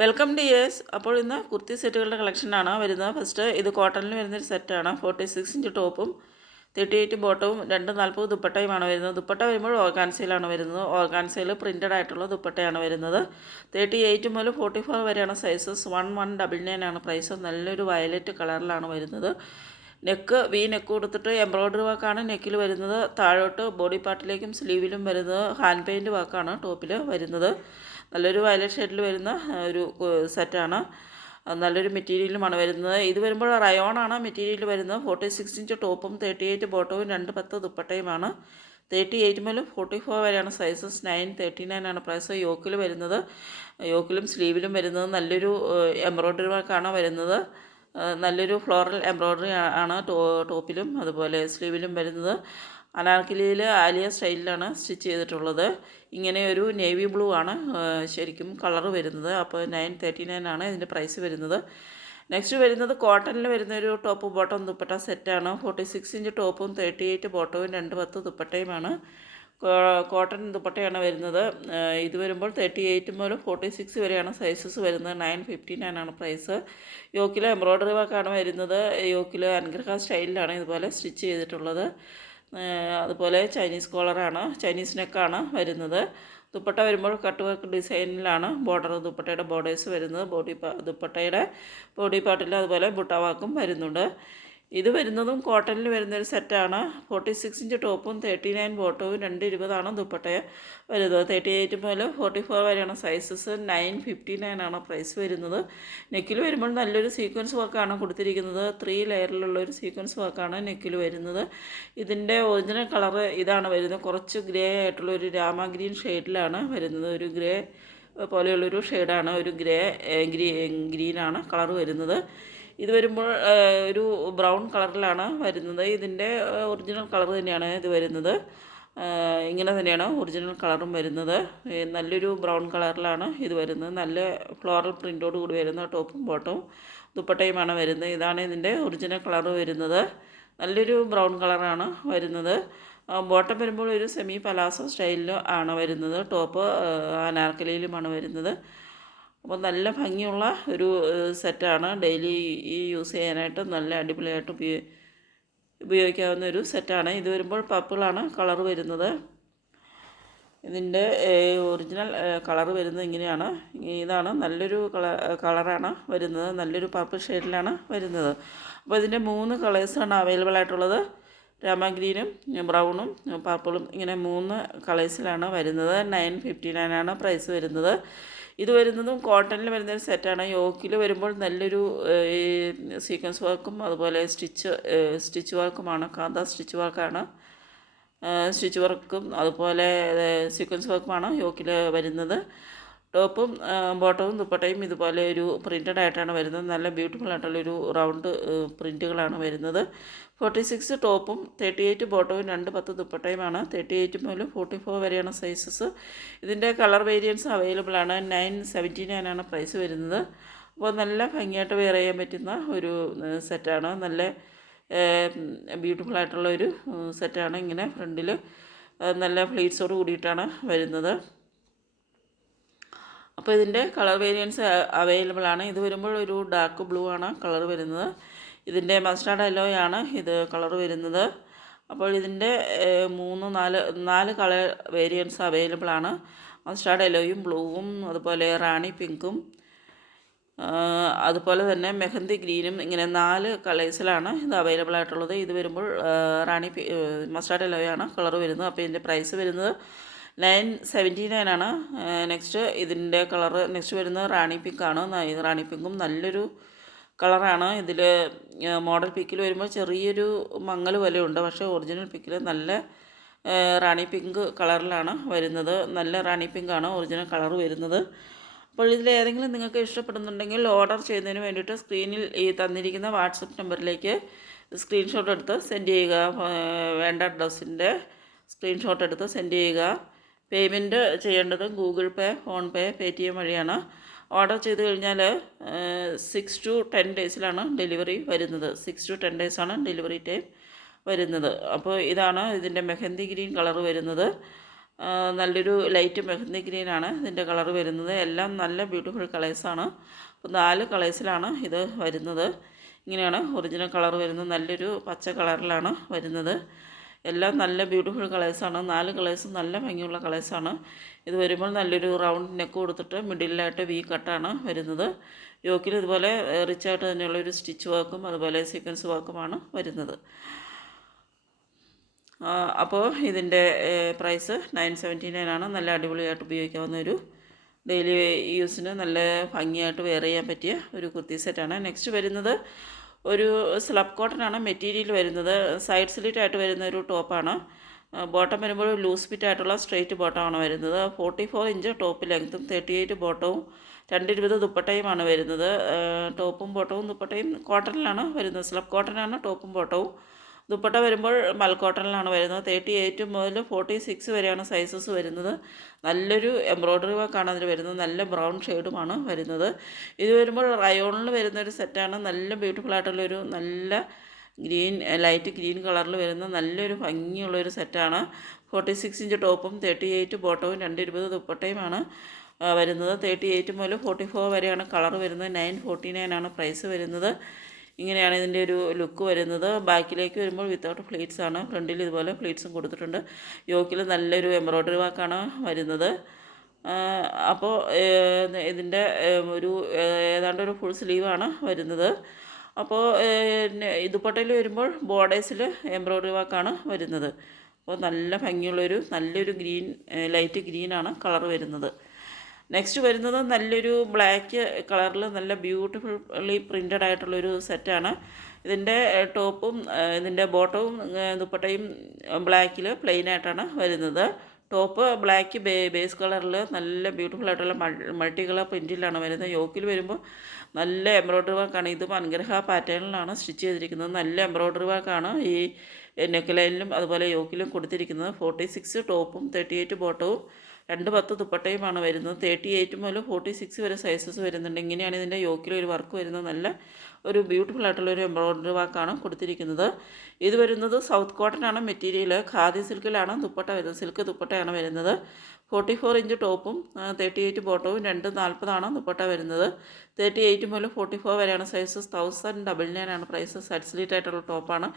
Welcome dears. അപ്പോൾ ഇന്ന് കുർത്തി സെറ്റുകളുടെ കളക്ഷനാണ് വരുന്നത്. ഫസ്റ്റ് ഇത് കോട്ടണിൽ വരുന്നൊരു സെറ്റാണ്. 46 ഇഞ്ച് ടോപ്പും 38 ബോട്ടവും 240 ദുപ്പട്ടയുമാണ് വരുന്നത്. ദുപ്പട്ട വരുമ്പോൾ ഓർഗാൻസയിലാണ് വരുന്നത്. ഓർഗാൻസയിൽ പ്രിൻറ്റഡ് ആയിട്ടുള്ള ദുപ്പട്ടയാണ് വരുന്നത്. 38 മുതൽ 44 വരെയാണ് സൈസസ്. 1199 ആണ് പ്രൈസ്. നല്ലൊരു വയലറ്റ് കളറിലാണ് വരുന്നത്. നെക്ക് നെക്ക് കൊടുത്തിട്ട് എംബ്രോയ്ഡറി വർക്കാണ് നെക്കിൽ വരുന്നത്. താഴോട്ട് ബോഡി പാർട്ടിലേക്കും സ്ലീവിലും വരുന്നത് ഹാൻഡ് പെയിൻറ്റ് വർക്കാണ് ടോപ്പിൽ വരുന്നത്. നല്ലൊരു വയലറ്റ് ഷെയ്ഡിൽ വരുന്ന ഒരു സെറ്റാണ്. നല്ലൊരു മെറ്റീരിയലുമാണ് വരുന്നത്. ഇത് വരുമ്പോൾ റയോണാണ് മെറ്റീരിയൽ വരുന്നത്. 46 ഇഞ്ച് ടോപ്പും 38 ബോട്ടവും 210 ദുപ്പട്ടയുമാണ്. 38 മുതൽ 44 വരെയാണ് സൈസസ്. 939 ആണ് പ്രൈസ്. യോക്കിൽ വരുന്നത്, യോക്കിലും സ്ലീവിലും വരുന്നത് നല്ലൊരു എംബ്രോയ്ഡറി വർക്കാണ് വരുന്നത്. നല്ലൊരു ഫ്ലോറൽ എംബ്രോയ്ഡറി ആണ് ടോപ്പിലും അതുപോലെ സ്ലീവിലും വരുന്നത്. അനാർക്കലിയിൽ ആലിയ സ്റ്റൈലിലാണ് സ്റ്റിച്ച് ചെയ്തിട്ടുള്ളത്. ഇങ്ങനെ ഒരു നേവി ബ്ലൂ ആണ് ശരിക്കും കളർ വരുന്നത്. അപ്പോൾ 939 ആണ് ഇതിൻ്റെ പ്രൈസ് വരുന്നത്. നെക്സ്റ്റ് വരുന്നത് കോട്ടണിൽ വരുന്നൊരു ടോപ്പ് ബോട്ടം ദുപ്പട്ട സെറ്റാണ്. 46 ഇഞ്ച് ടോപ്പും 38 ബോട്ടവും 210 ദുപ്പട്ടയുമാണ്. കോട്ടൺ ദുപ്പട്ടയാണ് വരുന്നത്. ഇത് വരുമ്പോൾ 38 മുതൽ 46 വരെയാണ് സൈസസ് വരുന്നത്. 959 ആണ് പ്രൈസ്. യോക്കിൽ എംബ്രോയ്ഡറി വർക്കാണ് വരുന്നത്. യോക്കിൽ അനുഗ്രഹ സ്റ്റൈലിലാണ് ഇതുപോലെ സ്റ്റിച്ച് ചെയ്തിട്ടുള്ളത്. അതുപോലെ ചൈനീസ് കോളറാണ്, ചൈനീസ് നെക്കാണ് വരുന്നത്. ദുപ്പട്ട വരുമ്പോൾ കട്ട് വർക്ക് ഡിസൈനിലാണ് ദുപ്പട്ടയുടെ ബോർഡേഴ്സ് വരുന്നത്. ദുപ്പട്ടയുടെ ബോഡി പാർട്ടിൽ അതുപോലെ ബുട്ട വർക്കും വരുന്നുണ്ട്. ഇത് വരുന്നതും കോട്ടണിൽ വരുന്നൊരു സെറ്റാണ്. 46 ഇഞ്ച് ടോപ്പും 39 ബോട്ടവും 220 ദുപ്പട്ട വരുന്നത്. 38 മുതൽ 44 വരെയാണ് സൈസസ്. 959 ആണ് പ്രൈസ് വരുന്നത്. നെക്കിൽ വരുമ്പോൾ നല്ലൊരു സീക്വൻസ് വർക്കാണ് കൊടുത്തിരിക്കുന്നത്. 3 ലെയറിലുള്ളൊരു സീക്വൻസ് വർക്കാണ് നെക്കിൽ വരുന്നത്. ഇതിൻ്റെ ഒറിജിനൽ കളറ് ഇതാണ് വരുന്നത്. കുറച്ച് ഗ്രേ ആയിട്ടുള്ളൊരു രാമ ഗ്രീൻ ഷെയ്ഡിലാണ് വരുന്നത്. ഒരു ഗ്രേ പോലെയുള്ളൊരു ഷെയ്ഡാണ്, ഒരു ഗ്രീനാണ് കളർ വരുന്നത്. ഇത് വരുമ്പോൾ ഒരു ബ്രൗൺ കളറിലാണ് വരുന്നത്. ഇതിൻ്റെ ഒറിജിനൽ കളർ തന്നെയാണ് ഇത് വരുന്നത്. ഇങ്ങനെ തന്നെയാണ് ഒറിജിനൽ കളറും വരുന്നത്. നല്ലൊരു ബ്രൗൺ കളറിലാണ് ഇത് വരുന്നത്. നല്ല ഫ്ലോറൽ പ്രിൻ്റോട് കൂടി വരുന്ന ടോപ്പും ബോട്ടവും ദുപ്പട്ടയുമാണ് വരുന്നത്. ഇതാണ് ഇതിൻ്റെ ഒറിജിനൽ കളർ വരുന്നത്. നല്ലൊരു ബ്രൗൺ കളറാണ് വരുന്നത്. ബോട്ടം വരുമ്പോൾ ഒരു സെമി പലാസോ സ്റ്റൈലിൽ ആണ് വരുന്നത്. ടോപ്പ് അനാർക്കലിയിലുമാണ് വരുന്നത്. അപ്പോൾ നല്ല ഭംഗിയുള്ള ഒരു സെറ്റാണ്. ഡെയിലി യൂസ് ചെയ്യാനായിട്ട് നല്ല അടിപൊളിയായിട്ട് ഉപയോഗിക്കാവുന്ന ഒരു സെറ്റാണ്. ഇത് വരുമ്പോൾ പർപ്പിളാണ് കളർ വരുന്നത്. ഇതിൻ്റെ ഒറിജിനൽ കളർ വരുന്നത് ഇങ്ങനെയാണ്. ഇതാണ് നല്ലൊരു കളറാണ് വരുന്നത്. നല്ലൊരു പർപ്പിൾ ഷെയ്ഡിലാണ് വരുന്നത്. അപ്പോൾ ഇതിൻ്റെ 3 കളേഴ്സാണ് അവൈലബിൾ ആയിട്ടുള്ളത്. രാമ ഗ്രീനും ബ്രൗണും പർപ്പിളും ഇങ്ങനെ 3 കളേഴ്സിലാണ് വരുന്നത്. 959 ആണ് പ്രൈസ് വരുന്നത്. ഇത് വരുന്നതും കോട്ടണിൽ വരുന്നൊരു സെറ്റാണ്. യോക്കിൽ വരുമ്പോൾ നല്ലൊരു സീക്വൻസ് വർക്കും അതുപോലെ സ്റ്റിച്ച് വർക്കുമാണ്. കാന്ത സ്റ്റിച്ച് വർക്കാണ്. സ്റ്റിച്ച് വർക്കും അതുപോലെ സീക്വൻസ് വർക്കുമാണ് യോക്കിൽ വരുന്നത്. ടോപ്പും ബോട്ടവും ദുപ്പട്ടയും ഇതുപോലെ ഒരു പ്രിൻറ്റഡ് ആയിട്ടാണ് വരുന്നത്. നല്ല ബ്യൂട്ടിഫുൾ ആയിട്ടുള്ളൊരു റൗണ്ട് പ്രിൻറ്റുകളാണ് വരുന്നത്. 46 ടോപ്പും 38 ബോട്ടവും 210 ദുപ്പട്ടയുമാണ്. 38 മുതൽ 44 വരെയാണ് സൈസസ്. ഇതിൻ്റെ കളർ വേരിയൻസ് അവൈലബിൾ ആണ്. 979 ആണ് പ്രൈസ് വരുന്നത്. അപ്പോൾ നല്ല ഭംഗിയായിട്ട് വെയർ ചെയ്യാൻ പറ്റുന്ന ഒരു സെറ്റാണ്. നല്ല ബ്യൂട്ടിഫുൾ ആയിട്ടുള്ള ഒരു സെറ്റാണ്. ഇങ്ങനെ ഫ്രണ്ടിൽ നല്ല ഫ്ലീറ്റ്സോട് കൂടിയിട്ടാണ് വരുന്നത്. അപ്പോൾ ഇതിൻ്റെ കളർ വേരിയൻസ് അവൈലബിൾ ആണ്. ഇത് വരുമ്പോൾ ഒരു ഡാർക്ക് ബ്ലൂ ആണ് കളർ വരുന്നത്. ഇതിൻ്റെ മസ്റ്റാർഡ് യെല്ലോയാണ് ഇത് കളർ വരുന്നത്. അപ്പോൾ ഇതിൻ്റെ 4 കളർ വേരിയൻസ് അവൈലബിൾ ആണ്. മസ്റ്റാർഡ് യെല്ലോയും ബ്ലൂവും അതുപോലെ റാണി പിങ്കും അതുപോലെ തന്നെ മെഹന്തി ഗ്രീനും ഇങ്ങനെ 4 കളേഴ്സിലാണ് ഇത് അവൈലബിൾ ആയിട്ടുള്ളത്. ഇത് വരുമ്പോൾ മസ്റ്റാർഡ് യെല്ലോയാണ് കളർ വരുന്നത്. അപ്പോൾ ഇതിൻ്റെ പ്രൈസ് വരുന്നത് 979 ആണ്. നെക്സ്റ്റ് ഇതിൻ്റെ കളറ് നെക്സ്റ്റ് വരുന്നത് റാണി പിങ്കാണ്. റാണി പിങ്കും നല്ലൊരു കളറാണ്. ഇതിൽ മോഡൽ പിക്കിൽ വരുമ്പോൾ ചെറിയൊരു മങ്ങൽ പോലെ ഉണ്ട്. പക്ഷേ ഒറിജിനൽ പിക്കിൽ നല്ല റാണി പിങ്ക് കളറിലാണ് വരുന്നത്. നല്ല റാണി പിങ്കാണ് ഒറിജിനൽ കളർ വരുന്നത്. അപ്പോൾ ഇതിലേതെങ്കിലും നിങ്ങൾക്ക് ഇഷ്ടപ്പെടുന്നുണ്ടെങ്കിൽ ഓർഡർ ചെയ്യുന്നതിന് വേണ്ടിയിട്ട് സ്ക്രീനിൽ ഈ തന്നിരിക്കുന്ന വാട്സപ്പ് നമ്പറിലേക്ക് സ്ക്രീൻഷോട്ട് എടുത്ത് സെൻഡ് ചെയ്യുക. വേണ്ട ഡ്രസ്സിൻ്റെ സ്ക്രീൻഷോട്ട് എടുത്ത് സെൻഡ് ചെയ്യുക. പേയ്മെൻറ്റ് ചെയ്യേണ്ടത് ഗൂഗിൾ പേ, ഫോൺപേ, പേടിഎം വഴിയാണ്. ഓർഡർ ചെയ്ത് കഴിഞ്ഞാൽ 6 to 10 ഡേയ്സിലാണ് ഡെലിവറി വരുന്നത്. 6 to 10 ഡേയ്സാണ് ഡെലിവറി ടൈം വരുന്നത്. അപ്പോൾ ഇതാണ് ഇതിൻ്റെ മെഹന്തി ഗ്രീൻ കളർ വരുന്നത്. നല്ലൊരു ലൈറ്റ് മെഹന്തി ഗ്രീനാണ് ഇതിൻ്റെ കളർ വരുന്നത്. എല്ലാം നല്ല ബ്യൂട്ടിഫുൾ കളേഴ്സാണ്. അപ്പോൾ 4 കളേഴ്സിലാണ് ഇത് വരുന്നത്. ഇങ്ങനെയാണ് ഒറിജിനൽ കളർ വരുന്നത്. നല്ലൊരു പച്ച കളറിലാണ് വരുന്നത്. എല്ലാം നല്ല ബ്യൂട്ടിഫുൾ കളേഴ്സാണ്. 4 കളേഴ്സും നല്ല ഭംഗിയുള്ള കളേഴ്സാണ്. ഇത് വരുമ്പോൾ നല്ലൊരു റൗണ്ട് നെക്ക് കൊടുത്തിട്ട് മിഡിലായിട്ട് വി കട്ടാണ് വരുന്നത്. യോക്കിൽ ഇതുപോലെ റിച്ചായിട്ട് തന്നെയുള്ളൊരു സ്റ്റിച്ച് വർക്കും അതുപോലെ സീക്വൻസ് വർക്കുമാണ് വരുന്നത്. അപ്പോൾ ഇതിൻ്റെ പ്രൈസ് 979 ആണ്. നല്ല അടിപൊളിയായിട്ട് ഉപയോഗിക്കാവുന്ന ഒരു ഡെയിലി യൂസിന് നല്ല ഭംഗിയായിട്ട് വെയർ ചെയ്യാൻ പറ്റിയ ഒരു കുർത്തി സെറ്റാണ്. നെക്സ്റ്റ് വരുന്നത് ഒരു സ്ലബ് കോട്ടനാണ് മെറ്റീരിയൽ വരുന്നത്. സൈഡ് സ്ലിറ്റ് ആയിട്ട് വരുന്ന ഒരു ടോപ്പാണ്. ബോട്ടം വരുമ്പോൾ ലൂസ് ഫിറ്റ് ആയിട്ടുള്ള സ്ട്രെയിറ്റ് ബോട്ടമാണ് വരുന്നത്. 44 ഇഞ്ച് ടോപ്പ് ലെങ്ത്തും 38 ബോട്ടവും 220 ദുപ്പട്ടയുമാണ് വരുന്നത്. ടോപ്പും ബോട്ടവും ദുപ്പട്ടയും കോട്ടണിലാണ് വരുന്നത്. സ്ലബ് കോട്ടനാണ് ടോപ്പും ബോട്ടവും. ദുപ്പട്ട വരുമ്പോൾ മൽ കോട്ടണിലാണ് വരുന്നത്. 38 മുതൽ 46 വരെയാണ് സൈസസ് വരുന്നത്. നല്ലൊരു എംബ്രോയ്ഡറി വർക്കാണ് അതിൽ വരുന്നത്. നല്ല ബ്രൗൺ ഷെയ്ഡുമാണ് വരുന്നത്. ഇത് വരുമ്പോൾ റയോണിൽ വരുന്നൊരു സെറ്റാണ്. നല്ല ബ്യൂട്ടിഫുൾ ആയിട്ടുള്ളൊരു നല്ല ഗ്രീൻ ലൈറ്റ് ഗ്രീൻ കളറിൽ വരുന്ന നല്ലൊരു ഭംഗിയുള്ളൊരു സെറ്റാണ്. 46 ഇഞ്ച് ടോപ്പും 38 ബോട്ടവും 220 ദുപ്പട്ടയുമാണ് വരുന്നത്. 38 മുതൽ 44 വരെയാണ് കളർ വരുന്നത്. 949 ആണ് പ്രൈസ് വരുന്നത്. ഇങ്ങനെയാണ് ഇതിൻ്റെ ഒരു ലുക്ക് വരുന്നത്. ബാക്കിലേക്ക് വരുമ്പോൾ വിത്തൗട്ട് ഫ്ലീറ്റ്സ് ആണ്. ഫ്രണ്ടിൽ ഇതുപോലെ ഫ്ലീറ്റ്സും കൊടുത്തിട്ടുണ്ട്. യോക്കിൽ നല്ലൊരു എംബ്രോയ്ഡറി വർക്കാണ് വരുന്നത്. അപ്പോൾ ഇതിൻ്റെ ഒരു ഏതാണ്ട് ഒരു ഫുൾ സ്ലീവാണ് വരുന്നത്. അപ്പോൾ ദുപ്പട്ടയിൽ വരുമ്പോൾ ബോർഡേഴ്സിൽ എംബ്രോയ്ഡറി വർക്കാണ് വരുന്നത്. അപ്പോൾ നല്ല ഭംഗിയുള്ളൊരു നല്ലൊരു ഗ്രീൻ ലൈറ്റ് ഗ്രീനാണ് കളർ വരുന്നത്. നെക്സ്റ്റ് വരുന്നത് നല്ലൊരു ബ്ലാക്ക് കളറിൽ നല്ല ബ്യൂട്ടിഫുള്ളി പ്രിൻ്റഡ് ആയിട്ടുള്ളൊരു സെറ്റാണ്. ഇതിൻ്റെ ടോപ്പും ഇതിൻ്റെ ബോട്ടവും ദുപ്പട്ടയും ബ്ലാക്കിൽ പ്ലെയിൻ ആയിട്ടാണ് വരുന്നത്. ടോപ്പ് ബ്ലാക്ക് ബേസ് കളറിൽ നല്ല ബ്യൂട്ടിഫുൾ ആയിട്ടുള്ള മൾട്ടി കളർ പ്രിൻറ്റിലാണ് വരുന്നത്. യോക്കിൽ വരുമ്പോൾ നല്ല എംബ്രോയ്ഡറി വർക്കാണ്. ഇത് അനുഗ്രഹ പാറ്റേണിലാണ് സ്റ്റിച്ച് ചെയ്തിരിക്കുന്നത്. നല്ല എംബ്രോയ്ഡറി വർക്കാണ് ഈ നെക്ക് ലൈനിലും അതുപോലെ യോക്കിലും കൊടുത്തിരിക്കുന്നത്. 46 ടോപ്പും 38 ബോട്ടവും 210 ദുപ്പട്ടയുമാണ് വരുന്നത്. 38 മുതൽ 46 വരെ സൈസസ് വരുന്നുണ്ട്. ഇങ്ങനെയാണ് ഇതിൻ്റെ യോക്കിൽ ഒരു വർക്ക് വരുന്നത്. നല്ല ഒരു ബ്യൂട്ടിഫുൾ ആയിട്ടുള്ളൊരു എംബ്രോയ്ഡറി വർക്കാണ് കൊടുത്തിരിക്കുന്നത്. ഇത് വരുന്നത് സൗത്ത് കോട്ടനാണ് മെറ്റീരിയൽ. ഖാദി സിൽക്കിലാണ് ദുപ്പട്ട വരുന്നത്. സിൽക്ക് ദുപ്പട്ടയാണ് വരുന്നത്. 44 ഇഞ്ച് ടോപ്പും 38 ബോട്ടവും 240 ദുപ്പട്ട വരുന്നത്. 38 മുതൽ 44 വരെയാണ് സൈസസ്. 1099 ആണ് പ്രൈസ്. സൈഡ് സ്ലിറ്റ് ആയിട്ടുള്ള ടോപ്പാണ്.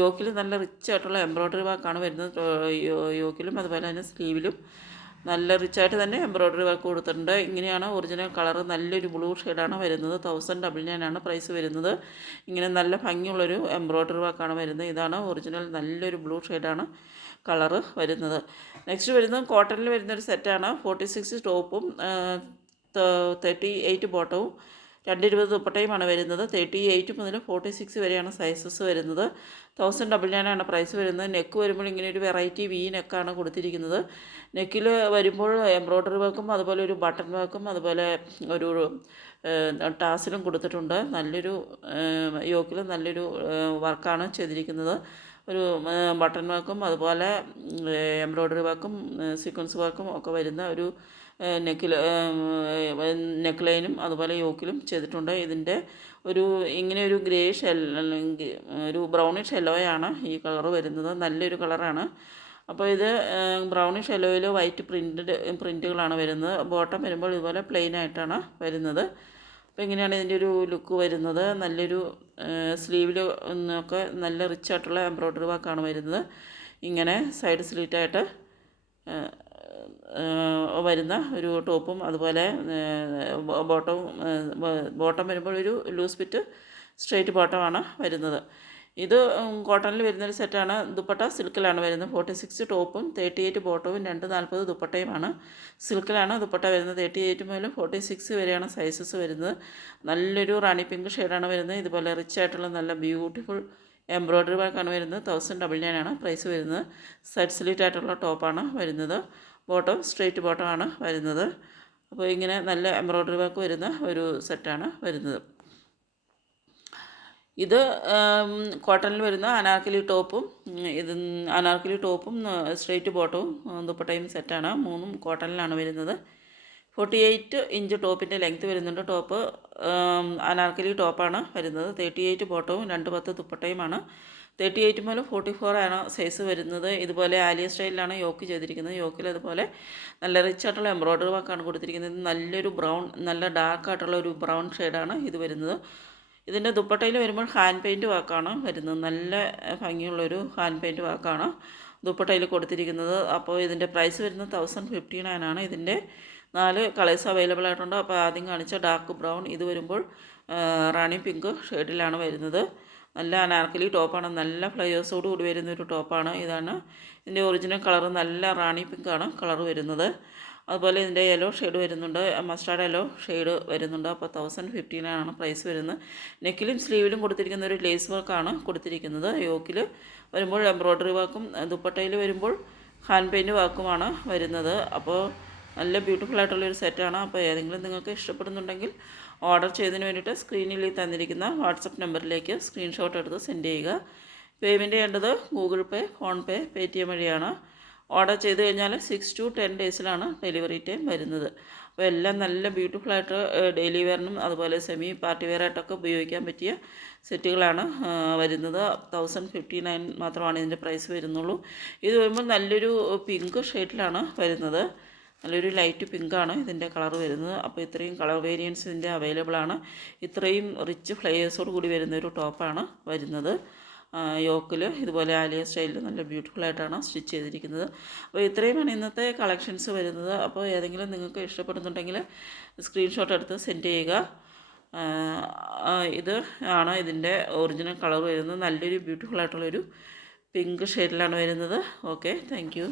യോക്കിൽ നല്ല റിച്ച് ആയിട്ടുള്ള എംബ്രോയ്ഡറി വർക്കാണ് വരുന്നത്. യോക്കിലും അതുപോലെ തന്നെ സ്ലീവിലും നല്ല റിച്ചായിട്ട് തന്നെ എംബ്രോയ്ഡറി വർക്ക് കൊടുത്തിട്ടുണ്ട്. ഇങ്ങനെയാണ് ഒറിജിനൽ കളർ. നല്ലൊരു ബ്ലൂ ഷെയ്ഡാണ് വരുന്നത്. 1099 ആണ് പ്രൈസ് വരുന്നത്. ഇങ്ങനെ നല്ല ഭംഗിയുള്ളൊരു എംബ്രോയ്ഡറി വർക്കാണ് വരുന്നത്. ഇതാണ് ഒറിജിനൽ നല്ലൊരു ബ്ലൂ ഷെയ്ഡാണ് കളറ് വരുന്നത്. നെക്സ്റ്റ് വരുന്നത് കോട്ടണിൽ വരുന്നൊരു സെറ്റാണ്. 46 ടോപ്പും 38 ബോട്ടവും 220 ദുപ്പട്ടയുമാണ് വരുന്നത്. 38 മുതൽ 46 വരെയാണ് സൈസസ് വരുന്നത്. 1099 ആണ് പ്രൈസ് വരുന്നത്. നെക്ക് വരുമ്പോൾ ഇങ്ങനെ ഒരു വെറൈറ്റി വി നെക്കാണ് കൊടുത്തിരിക്കുന്നത്. നെക്കിൽ വരുമ്പോൾ എംബ്രോയ്ഡറി വർക്കും അതുപോലെ ഒരു ബട്ടൺ വർക്കും അതുപോലെ ഒരു ടാസിലും കൊടുത്തിട്ടുണ്ട്. നല്ലൊരു യോക്കിൽ നല്ലൊരു വർക്കാണ് ചെയ്തിരിക്കുന്നത്. ഒരു ബട്ടൺ വർക്കും അതുപോലെ എംബ്രോയ്ഡറി വർക്കും സീക്വൻസ് വർക്കും ഒക്കെ വരുന്ന ഒരു നെക്ക് ലൈനും അതുപോലെ യോക്കിലും ചെയ്തിട്ടുണ്ട്. ഇതിൻ്റെ ഒരു ഇങ്ങനെ ഒരു ഗ്രേ അല്ലെങ്കിൽ ഒരു ബ്രൗണിഷ് യെല്ലോയാണ് ഈ കളർ വരുന്നത്. നല്ലൊരു കളറാണ്. അപ്പോൾ ഇത് ബ്രൗണിഷ് യെല്ലോയിൽ വൈറ്റ് പ്രിൻറ്റുകളാണ് വരുന്നത്. ബോട്ടം വരുമ്പോൾ ഇതുപോലെ പ്ലെയിൻ ആയിട്ടാണ് വരുന്നത്. അപ്പോൾ ഇങ്ങനെയാണ് ഇതിൻ്റെ ഒരു ലുക്ക് വരുന്നത്. നല്ലൊരു സ്ലീവിൽ ഒക്കെ നല്ല റിച്ച് ആയിട്ടുള്ള എംബ്രോയ്ഡറി വർക്കാണ് വരുന്നത്. ഇങ്ങനെ സൈഡ് സ്ലിറ്റായിട്ട് വരുന്ന ഒരു ടോപ്പും അതുപോലെ ബോട്ടം വരുമ്പോൾ ഒരു ലൂസ് ഫിറ്റ് സ്ട്രെയിറ്റ് ബോട്ടമാണ് വരുന്നത്. ഇത് കോട്ടണിൽ വരുന്നൊരു സെറ്റാണ്. ദുപ്പട്ട സിൽക്കിലാണ് വരുന്നത്. 46 ടോപ്പും 38 ബോട്ടവും 240 ദുപ്പട്ടയുമാണ്. സിൽക്കിലാണ് ദുപ്പട്ട വരുന്നത്. 38 മുതൽ 46 വരെയാണ് സൈസസ് വരുന്നത്. നല്ലൊരു റാണി പിങ്ക് ഷെയ്ഡാണ് വരുന്നത്. ഇതുപോലെ റിച്ച് ആയിട്ടുള്ള നല്ല ബ്യൂട്ടിഫുൾ എംബ്രോയ്ഡറി വർക്കാണ് വരുന്നത്. 1099 ആണ് പ്രൈസ് വരുന്നത്. സൈഡ് സ്ലിറ്റ് ആയിട്ടുള്ള ടോപ്പാണ് വരുന്നത്. ബോട്ടം സ്ട്രെയിറ്റ് ബോട്ടമാണ് വരുന്നത്. അപ്പോൾ ഇങ്ങനെ നല്ല എംബ്രോയ്ഡറി വർക്ക് വരുന്ന ഒരു സെറ്റാണ് വരുന്നത്. ഇത് കോട്ടണിൽ വരുന്ന അനാർക്കലി ടോപ്പും സ്ട്രെയിറ്റ് ബോട്ടവും ദുപ്പട്ടയും സെറ്റാണ്. മൂന്നും കോട്ടണിലാണ് വരുന്നത്. 48 ഇഞ്ച് ടോപ്പിൻ്റെ ലെങ്ത്ത് വരുന്നുണ്ട്. ടോപ്പ് അനാർക്കലി ടോപ്പാണ് വരുന്നത്. 38 ബോട്ടവും 210 ദുപ്പട്ടയുമാണ്. 38 മുതൽ 44 ആണ് സൈസ് വരുന്നത്. ഇതുപോലെ ആലിയ സ്റ്റൈലിലാണ് യോക്ക് ചെയ്തിരിക്കുന്നത്. യോക്കിൽ അതുപോലെ നല്ല റിച്ച് ആയിട്ടുള്ള എംബ്രോയ്ഡറി വർക്കാണ് കൊടുത്തിരിക്കുന്നത്. നല്ലൊരു ബ്രൗൺ, നല്ല ഡാർക്ക് ആയിട്ടുള്ള ഒരു ബ്രൗൺ ഷെയ്ഡാണ് ഇത് വരുന്നത്. ഇതിൻ്റെ ദുപ്പട്ടയിൽ വരുമ്പോൾ ഹാൻഡ് പെയിൻറ്റ് വർക്കാണ് വരുന്നത്. നല്ല ഭംഗിയുള്ളൊരു ഹാൻഡ് പെയിൻറ്റ് വർക്കാണ് ദുപ്പട്ടയിൽ കൊടുത്തിരിക്കുന്നത്. അപ്പോൾ ഇതിൻ്റെ പ്രൈസ് വരുന്നത് 1059 ആണ്. ഇതിൻ്റെ 4 കളേഴ്സ് അവൈലബിൾ ആയിട്ടുണ്ട്. അപ്പോൾ ആദ്യം കാണിച്ച ഡാർക്ക് ബ്രൗൺ, ഇത് വരുമ്പോൾ റാണി പിങ്ക് ഷെയ്ഡിലാണ് വരുന്നത്. നല്ല അനാർക്കലി ടോപ്പാണ്, നല്ല ഫ്ലയേഴ്സോട് കൂടി വരുന്നൊരു ടോപ്പാണ്. ഇതാണ് ഇതിൻ്റെ ഒറിജിനൽ കളർ. നല്ല റാണി പിങ്കാണ് കളർ വരുന്നത്. അതുപോലെ ഇതിൻ്റെ യെല്ലോ ഷെയ്ഡ് വരുന്നുണ്ട്, മസ്റ്റാർഡ് യെല്ലോ ഷെയ്ഡ് വരുന്നുണ്ട്. അപ്പോൾ 1059 ആണ് പ്രൈസ് വരുന്നത്. നെക്കിലും സ്ലീവിലും കൊടുത്തിരിക്കുന്ന ഒരു ലേസ് വർക്കാണ് കൊടുത്തിരിക്കുന്നത്. യോക്കിൽ വരുമ്പോൾ എംബ്രോയ്ഡറി വർക്കും, ദുപ്പട്ടയിൽ വരുമ്പോൾ ഹാൻഡ് പെയിൻറ്റ് വർക്കുമാണ് വരുന്നത്. അപ്പോൾ നല്ല ബ്യൂട്ടിഫുൾ ആയിട്ടുള്ളൊരു സെറ്റാണ്. അപ്പോൾ ഏതെങ്കിലും നിങ്ങൾക്ക് ഇഷ്ടപ്പെടുന്നുണ്ടെങ്കിൽ ഓർഡർ ചെയ്തതിന് വേണ്ടിയിട്ട് സ്ക്രീനിൽ തന്നിരിക്കുന്ന വാട്സപ്പ് നമ്പറിലേക്ക് സ്ക്രീൻഷോട്ട് എടുത്ത് സെൻഡ് ചെയ്യുക. പേയ്മെൻറ്റ് ചെയ്യേണ്ടത് ഗൂഗിൾ പേ, ഫോൺപേ, പേടിഎം വഴിയാണ്. ഓർഡർ ചെയ്ത് കഴിഞ്ഞാൽ 6 to 10 ഡേയ്സിലാണ് ഡെലിവറി ടൈം വരുന്നത്. അപ്പോൾ എല്ലാം നല്ല ബ്യൂട്ടിഫുള്ളായിട്ട് ഡെയിലി വെയറിനും അതുപോലെ സെമി പാർട്ടി വെയറായിട്ടൊക്കെ ഉപയോഗിക്കാൻ പറ്റിയ സെറ്റുകളാണ് വരുന്നത്. 1059 മാത്രമാണ് ഇതിൻ്റെ പ്രൈസ് വരുന്നുള്ളൂ. ഇത് വരുമ്പോൾ നല്ലൊരു പിങ്ക് ഷെയ്ഡിലാണ് വരുന്നത്. നല്ലൊരു ലൈറ്റ് പിങ്കാണ് ഇതിൻ്റെ കളർ വരുന്നത്. അപ്പോൾ ഇത്രയും കളർ വേരിയൻസ് ഇതിൻ്റെ അവൈലബിൾ ആണ്. ഇത്രയും റിച്ച് ഫ്ലയേഴ്സോട് കൂടി വരുന്നൊരു ടോപ്പാണ് വരുന്നത്. യോക്കിൽ ഇതുപോലെ ആലിയ സ്റ്റൈലിൽ നല്ല ബ്യൂട്ടിഫുള്ളായിട്ടാണ് സ്റ്റിച്ച് ചെയ്തിരിക്കുന്നത്. അപ്പോൾ ഇത്രയുമാണ് ഇന്നത്തെ കളക്ഷൻസ് വരുന്നത്. അപ്പോൾ ഏതെങ്കിലും നിങ്ങൾക്ക് ഇഷ്ടപ്പെടുന്നുണ്ടെങ്കിൽ സ്ക്രീൻഷോട്ട് എടുത്ത് സെൻഡ് ചെയ്യുക. ഇത് ആണ് ഇതിൻ്റെ ഒറിജിനൽ കളർ വരുന്നത്. നല്ലൊരു ബ്യൂട്ടിഫുള്ളായിട്ടുള്ളൊരു പിങ്ക് ഷെയ്ഡിലാണ് വരുന്നത്. Okay, thank you.